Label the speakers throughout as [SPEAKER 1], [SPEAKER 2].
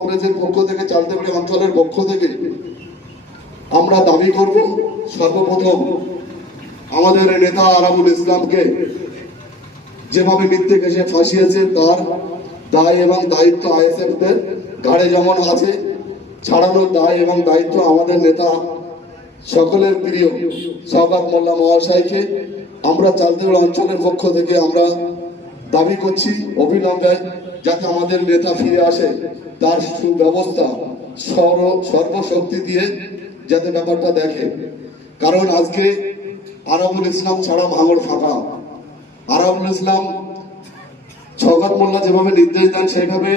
[SPEAKER 1] কংগ্রেসের পক্ষ থেকে, চালতেবাড়ি অঞ্চলের পক্ষ থেকে আমরা দাবি করব, সর্বপ্রথম আমাদের নেতা আরামুল ইসলামকে যেভাবে মিথ্যে কেসে ফাঁসিয়েছে, তার দায় এবং দায়িত্ব আইএসএফদের ঘাড়ে যেমন আছে, ছাড়ানোর দায় এবং দায়িত্ব আমাদের নেতা সকলের প্রিয় সৌগাত মোল্লা মহাশয়কে। আমরা চালতেগড় অঞ্চলের পক্ষ থেকে আমরা দাবি করছি অবিলম্বে যাতে আমাদের নেতা ফিরে আসে, তার সুব্যবস্থা সর্ব সর্বশক্তি দিয়ে যাতে ব্যাপারটা দেখে। কারণ আজকে আরাবুল ইসলাম ছাড়া ভাঙড় ফাঁকা। আরাবুল ইসলাম, ছগাত মোল্লা যেভাবে নির্দেশ দেন, সেইভাবে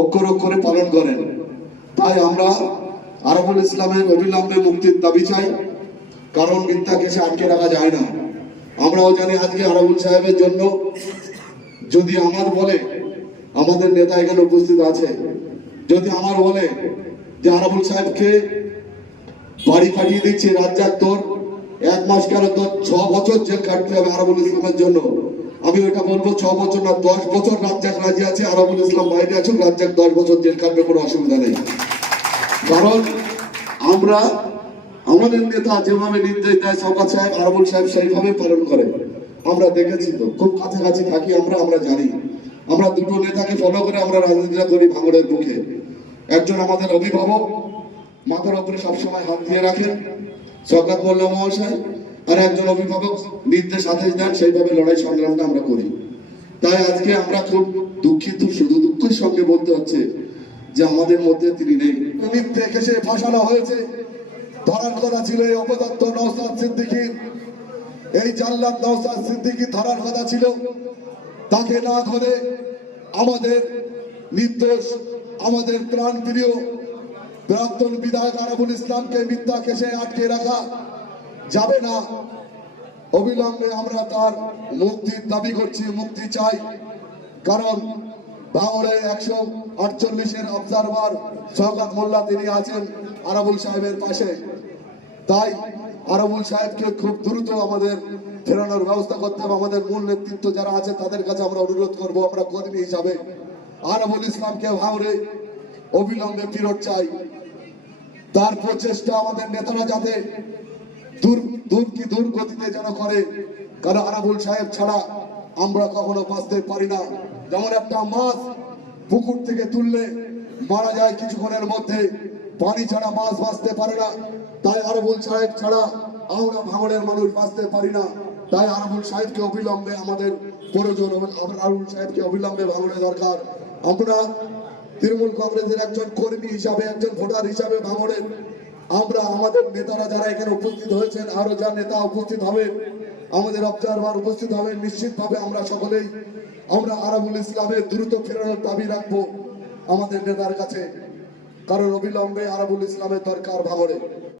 [SPEAKER 1] অক্ষর অক্ষরে পালন করেন। তাই আমরা আরাবুল ইসলামের অবিলম্বে মুক্তির দাবি চাই, কারণ মিথ্যা কেসে আটকে রাখা যায় না। আমরাও জানি আজকে আরাবুল সাহেবের জন্য, যদি আমার বলে আমাদের নেতা এখানে উপস্থিত আছে। যদি আমার বলে যে আরাবুল সাহেবকে বাড়ি পাঠিয়ে দিচ্ছি রাজ্জাক তোর, এক মাস কেন তোর ছ বছর জেল কাটতে হবে আরাবুল ইসলামের জন্য? আমি ওটা বলব, ছ বছর না, দশ বছর রাজ্জাক রাজি আছে, আরাবুল ইসলাম বাইরে আছে, রাজ্জাক দশ বছর জেল কাটবে কোনো অসুবিধা নেই। কারণ আমরা, আমাদের নেতা যেভাবে নির্দেশ দেয় সৌকাত সাহেব, আরাবুল সাহেব সেইভাবে পালন করে। আমরা দেখেছি তো, খুব কাছাকাছি থাকি আমরা আমরা জানি। আমরা দুটো নেতাকে ফলো করে আমরা রাজনীতিটা করি ভাঙড়ের বুকে। একজন আমাদের অভিভাবক, মাথার উপরে সবসময় হাত দিয়ে রাখেন, সরকার মোল্লা মহাশয়, আর একজন অভিভাবক নির্দেশ আদেশ দেন, সেইভাবে লড়াই সংগ্রামটা আমরা করি। তাই আজকে আমরা খুব দুঃখিত, শুধু দুঃখের সঙ্গে বলতে হচ্ছে যে আমাদের মধ্যে তিনি নেই। মিথ্যে কেসে ফাঁসানো হয়েছে। ধরার কথা ছিল এই অপদত্ত নওসাদ সিদ্দিকীর। এই জাল্লাদ নওসাদ সিদ্দিকী ধরার কথা ছিল। তাকে না ধরে আমাদের নির্দোষ, আমাদের প্রাণ প্রিয় প্রাক্তন বিধায়ক আরাবুল ইসলামকে মিথ্যা কেসে আটকে রাখা যাবে না। অবিলম্বে আমরা তার মুক্তির দাবি করছি, মুক্তি চাই। কারণ ভাঙড়ে একশো আটচল্লিশের অবজারভার শওকত মোল্লা তিনি আছেন আরাবুল সাহেবের পাশে। তাই আরাবুল সাহেবকে খুব দ্রুত আমাদের ফেরানোর ব্যবস্থা করতে হবে। আমাদের মূল নেতৃত্ব যারা আছে, তাদের কাছে আমরা অনুরোধ করব, আমরা কর্মী হিসাবে। আরাবুল ইসলামকে ভাঙড়ে অবিলম্বে ফেরত চাই। তার প্রচেষ্টা আমাদের নেতারা যাতে দূর দূর কি গতিতে যেন করে, কারণ আরাবুল সাহেব ছাড়া আমরা কখনো বাঁচতে পারি না। যেমন একটা মাছ পুকুর থেকে তুললে মারা যায় কিছুক্ষণের মধ্যে, পানি ছাড়া মাছ বাঁচতে পারে না। তাই আরাবুল সাহেব ছাড়া আমরা ভাঙড়ের মানুষ বাঁচতে পারি না। তাই আরবুল সাহেবকে অবিলম্বে আমাদের প্রয়োজন এবং আরাবুল সাহেবকে অবিলম্বে ভাঙড়ে দরকার। আমরা তৃণমূল কংগ্রেসের একজন কর্মী হিসাবে, একজন ভোটার হিসাবে ভাঙড়ের আমরা আমাদের নেতারা যারা এখানে উপস্থিত হয়েছেন, আরও যা নেতা উপস্থিত হবেন, আমাদের অবজারভার উপস্থিত হবেন, নিশ্চিতভাবে আমরা সকলেই আমরা আরাবুল ইসলামের দ্রুত ফেরানোর দাবি রাখব আমাদের নেতার কাছে। কারণ অবিলম্বে আরাবুল ইসলামের দরকার ভাঙড়ে